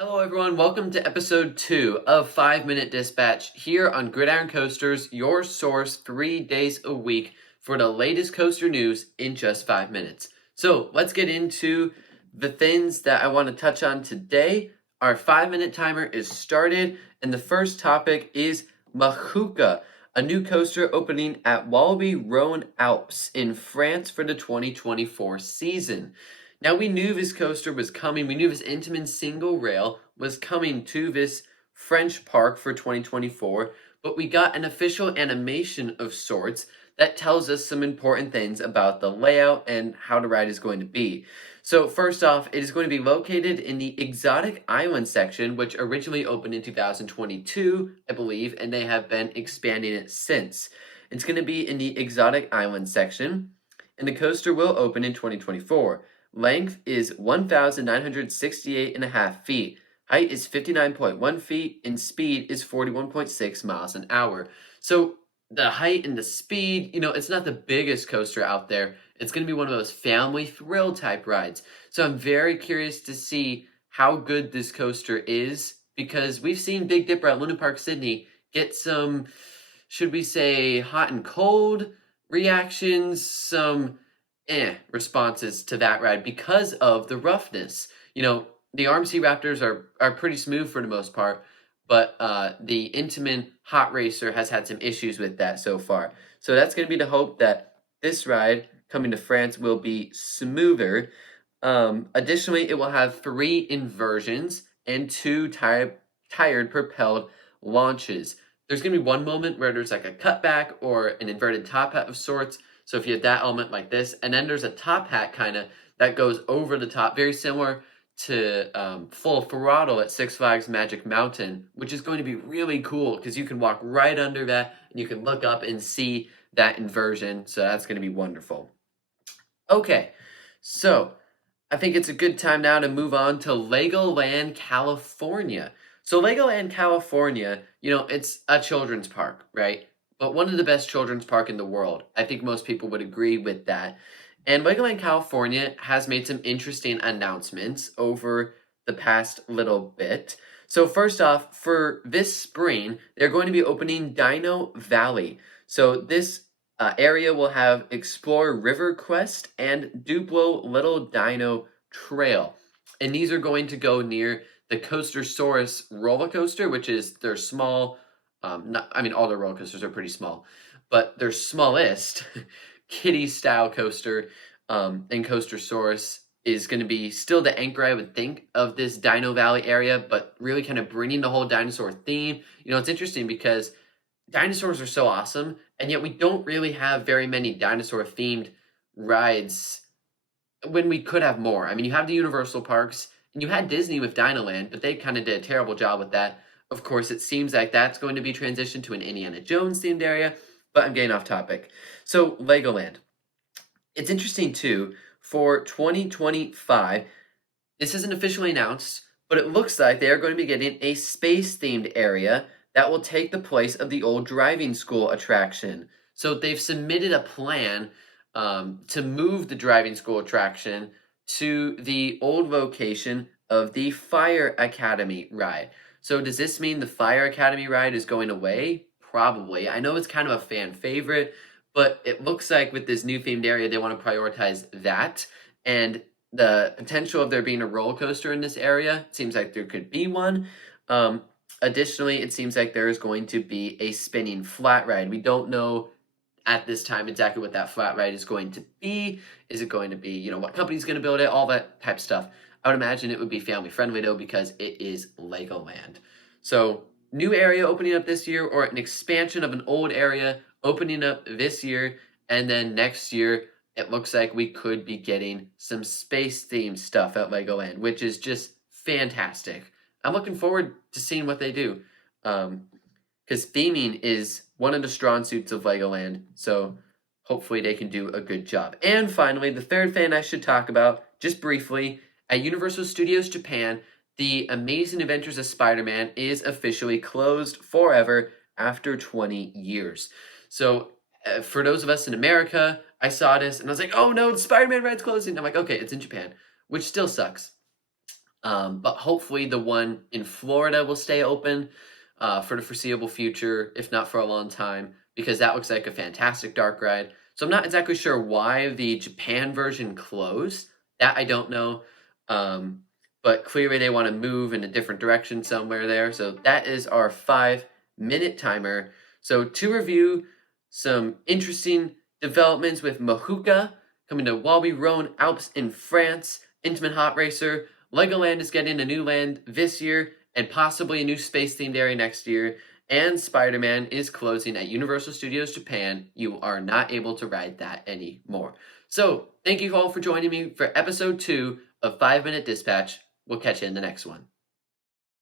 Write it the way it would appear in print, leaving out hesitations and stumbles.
Hello, everyone. Welcome to episode 2 of 5 Minute Dispatch here on Gridiron Coasters, your source 3 days a week for the latest coaster news in just 5 minutes. So let's get into the things that I want to touch on today. Our 5 minute timer is started, and the first topic is Machuca, a new coaster opening at Wallaby Rhone Alps in France for the 2024 season. Now, we knew this coaster was coming. We knew this Intamin single rail was coming to this French park for 2024, but we got an official animation of sorts that tells us some important things about the layout and how the ride is going to be. So first off, it is going to be located in the Exotic Island section, which originally opened in 2022, I believe, and they have been expanding it since. It's going to be in the Exotic Island section, and the coaster will open in 2024. Length is 1,968 and a half feet. Height is 59.1 feet, and speed is 41.6 miles an hour. So the height and the speed, it's not the biggest coaster out there. It's going to be one of those family thrill type rides. So I'm very curious to see how good this coaster is, because we've seen Big Dipper at Luna Park Sydney get some, should we say, hot and cold reactions, some responses to that ride because of the roughness. The RMC Raptors are pretty smooth for the most part, but the Intamin Hot Racer has had some issues with that so far. So that's going to be the hope that this ride coming to France will be smoother. Additionally, it will have 3 inversions and 2 tired propelled launches. There's going to be one moment where there's like a cutback or an inverted top hat of sorts. So if you have that element like this, and then there's a top hat kind of that goes over the top, very similar to Full Throttle at Six Flags Magic Mountain, which is going to be really cool because you can walk right under that and you can look up and see that inversion. So that's going to be wonderful. Okay, so I think it's a good time now to move on to Legoland California. So Legoland California, it's a children's park, right? But one of the best children's park in the world. I think most people would agree with that. And Legoland California has made some interesting announcements over the past little bit. So first off, for this spring, they're going to be opening Dino Valley. So this area will have Explore River Quest and Duplo Little Dino Trail. And these are going to go near the Coastersaurus roller coaster, which is their small, all their roller coasters are pretty small, but their smallest kiddie-style coaster in Coastersaurus is going to be still the anchor, I would think, of this Dino Valley area, but really kind of bringing the whole dinosaur theme. It's interesting because dinosaurs are so awesome, and yet we don't really have very many dinosaur-themed rides when we could have more. You have the Universal parks, and you had Disney with Dinoland, but they kind of did a terrible job with that. Of course, it seems like that's going to be transitioned to an Indiana Jones themed area, but I'm getting off topic. So, Legoland. It's interesting, too, for 2025, this isn't officially announced, but it looks like they are going to be getting a space-themed area that will take the place of the old driving school attraction. So they've submitted a plan to move the driving school attraction to the old location of the Fire Academy ride. So does this mean the Fire Academy ride is going away? Probably. I know it's kind of a fan favorite, but it looks like with this new themed area, they want to prioritize that. And the potential of there being a roller coaster in this area, seems like there could be one. Additionally, it seems like there is going to be a spinning flat ride. We don't know at this time exactly what that flat ride is going to be. Is it going to be, what company's going to build it, all that type of stuff. I would imagine it would be family friendly though, because it is Legoland. So new area opening up this year, or an expansion of an old area opening up this year, and then next year it looks like we could be getting some space themed stuff at Legoland, which is just fantastic. I'm looking forward to seeing what they do, because theming is one of the strong suits of Legoland, so hopefully they can do a good job. And finally, the third thing I should talk about, just briefly, at Universal Studios Japan, the Amazing Adventures of Spider-Man is officially closed forever after 20 years. So for those of us in America, I saw this and I was like, oh no, the Spider-Man ride's closing. I'm like, okay, it's in Japan, which still sucks. But hopefully the one in Florida will stay open for the foreseeable future, if not for a long time, because that looks like a fantastic dark ride. So I'm not exactly sure why the Japan version closed. That I don't know. But clearly they want to move in a different direction somewhere there. So that is our 5-minute timer. So to review some interesting developments with Mahuka coming to Wabi Rhone Alps in France, Intamin Hot Racer, Legoland is getting a new land this year and possibly a new space-themed area next year, and Spider-Man is closing at Universal Studios Japan. You are not able to ride that anymore. So, thank you all for joining me for episode 2 of 5 Minute Dispatch. We'll catch you in the next one.